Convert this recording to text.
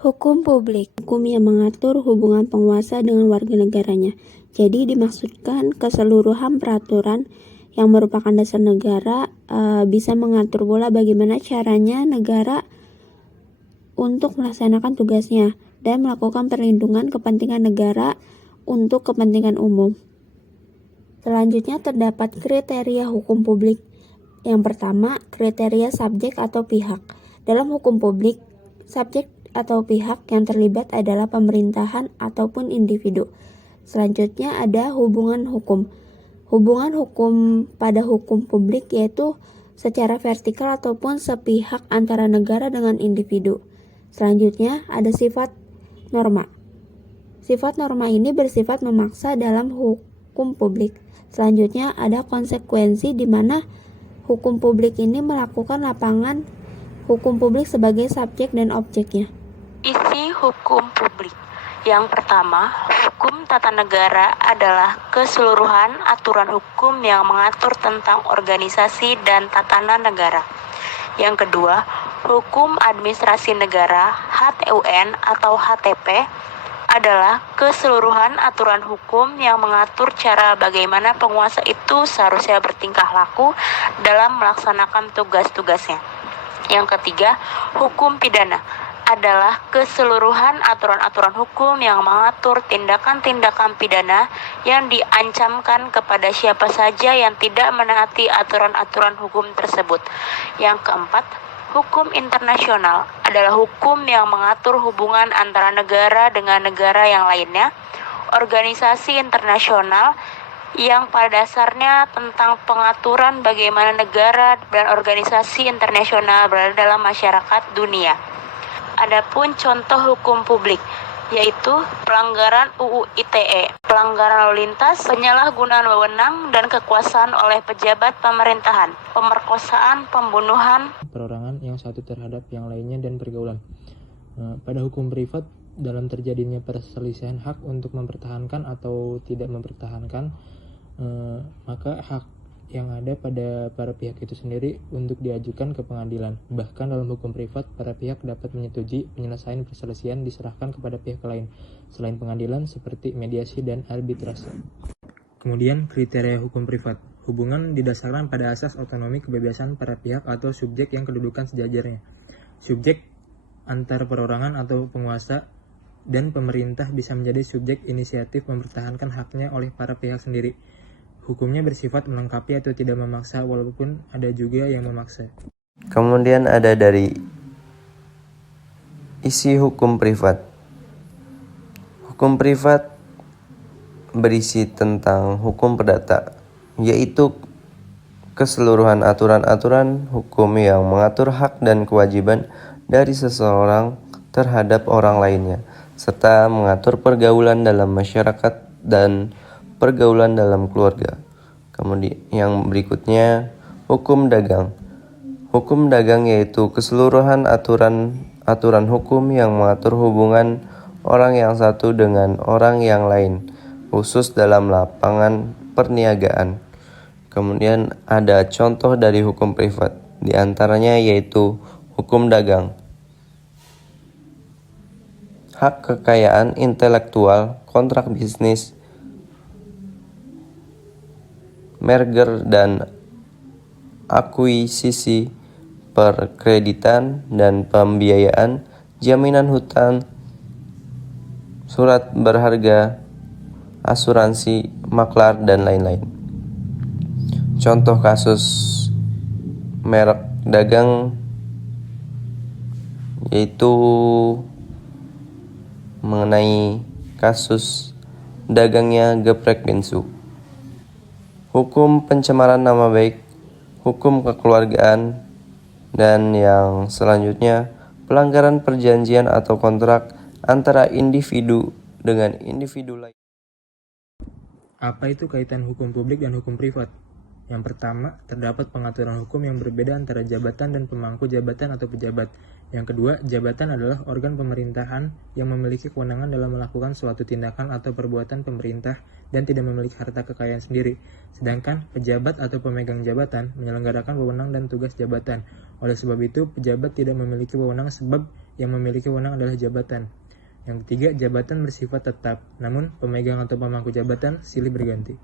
Hukum publik, hukum yang mengatur hubungan penguasa dengan warga negaranya. Jadi dimaksudkan keseluruhan peraturan yang merupakan dasar negara bisa mengatur pula bagaimana caranya negara untuk melaksanakan tugasnya dan melakukan perlindungan kepentingan negara untuk kepentingan umum. Selanjutnya terdapat kriteria hukum publik. Yang pertama, kriteria subjek atau pihak. Dalam hukum publik, subjek atau pihak yang terlibat adalah pemerintahan ataupun individu. Selanjutnya ada hubungan hukum. Hubungan hukum pada hukum publik yaitu secara vertikal ataupun sepihak antara negara dengan individu. Selanjutnya ada sifat norma. Sifat norma ini bersifat memaksa dalam hukum publik. Selanjutnya ada konsekuensi di mana hukum publik ini melakukan lapangan hukum publik sebagai subjek dan objeknya. Isi hukum publik. Yang pertama, hukum tata negara adalah keseluruhan aturan hukum yang mengatur tentang organisasi dan tatanan negara. Yang kedua, hukum administrasi negara (HTUN) atau HTP adalah keseluruhan aturan hukum yang mengatur cara bagaimana penguasa itu seharusnya bertingkah laku dalam melaksanakan tugas-tugasnya. Yang ketiga, hukum pidana adalah keseluruhan aturan-aturan hukum yang mengatur tindakan-tindakan pidana yang diancamkan kepada siapa saja yang tidak menaati aturan-aturan hukum tersebut. Yang keempat, hukum internasional adalah hukum yang mengatur hubungan antara negara dengan negara yang lainnya, organisasi internasional yang pada dasarnya tentang pengaturan bagaimana negara dan organisasi internasional berada dalam masyarakat dunia. Adapun contoh hukum publik, yaitu pelanggaran UU ITE, pelanggaran lalu lintas, penyalahgunaan wewenang dan kekuasaan oleh pejabat pemerintahan, pemerkosaan, pembunuhan, perorangan yang satu terhadap yang lainnya dan pergaulan. Pada hukum privat, dalam terjadinya perselisihan hak untuk mempertahankan atau tidak mempertahankan, maka hak yang ada pada para pihak itu sendiri untuk diajukan ke pengadilan. Bahkan dalam hukum privat, para pihak dapat menyetujui penyelesaian perselisihan diserahkan kepada pihak lain selain pengadilan seperti mediasi dan arbitrase. Kemudian kriteria hukum privat. Hubungan didasarkan pada asas otonomi kebebasan para pihak atau subjek yang kedudukan sejajarnya. Subjek antar perorangan atau penguasa dan pemerintah bisa menjadi subjek inisiatif mempertahankan haknya oleh para pihak sendiri. Hukumnya bersifat melengkapi atau tidak memaksa, walaupun ada juga yang memaksa. Kemudian ada dari isi hukum privat. Hukum privat berisi tentang hukum perdata, yaitu keseluruhan aturan-aturan hukum yang mengatur hak dan kewajiban dari seseorang terhadap orang lainnya, serta mengatur pergaulan dalam masyarakat dan pergaulan dalam keluarga. Kemudian yang berikutnya, hukum dagang. Hukum dagang yaitu keseluruhan aturan hukum yang mengatur hubungan orang yang satu dengan orang yang lain, khusus dalam lapangan perniagaan. Kemudian ada contoh dari hukum privat, di antaranya yaitu hukum dagang. Hak kekayaan intelektual, kontrak bisnis, merger dan akuisisi, perkreditan dan pembiayaan, jaminan hutang, surat berharga, asuransi, maklar, dan lain-lain. Contoh kasus merek dagang yaitu mengenai kasus dagangnya geprek bensu. Hukum pencemaran nama baik, hukum kekeluargaan, dan yang selanjutnya pelanggaran perjanjian atau kontrak antara individu dengan individu lain. Apa itu kaitan hukum publik dan hukum privat? Yang pertama, terdapat pengaturan hukum yang berbeda antara jabatan dan pemangku jabatan atau pejabat. Yang kedua, jabatan adalah organ pemerintahan yang memiliki kewenangan dalam melakukan suatu tindakan atau perbuatan pemerintah dan tidak memiliki harta kekayaan sendiri. Sedangkan pejabat atau pemegang jabatan menyelenggarakan wewenang dan tugas jabatan. Oleh sebab itu, pejabat tidak memiliki wewenang sebab yang memiliki wewenang adalah jabatan. Yang ketiga, jabatan bersifat tetap, namun pemegang atau pemangku jabatan silih berganti.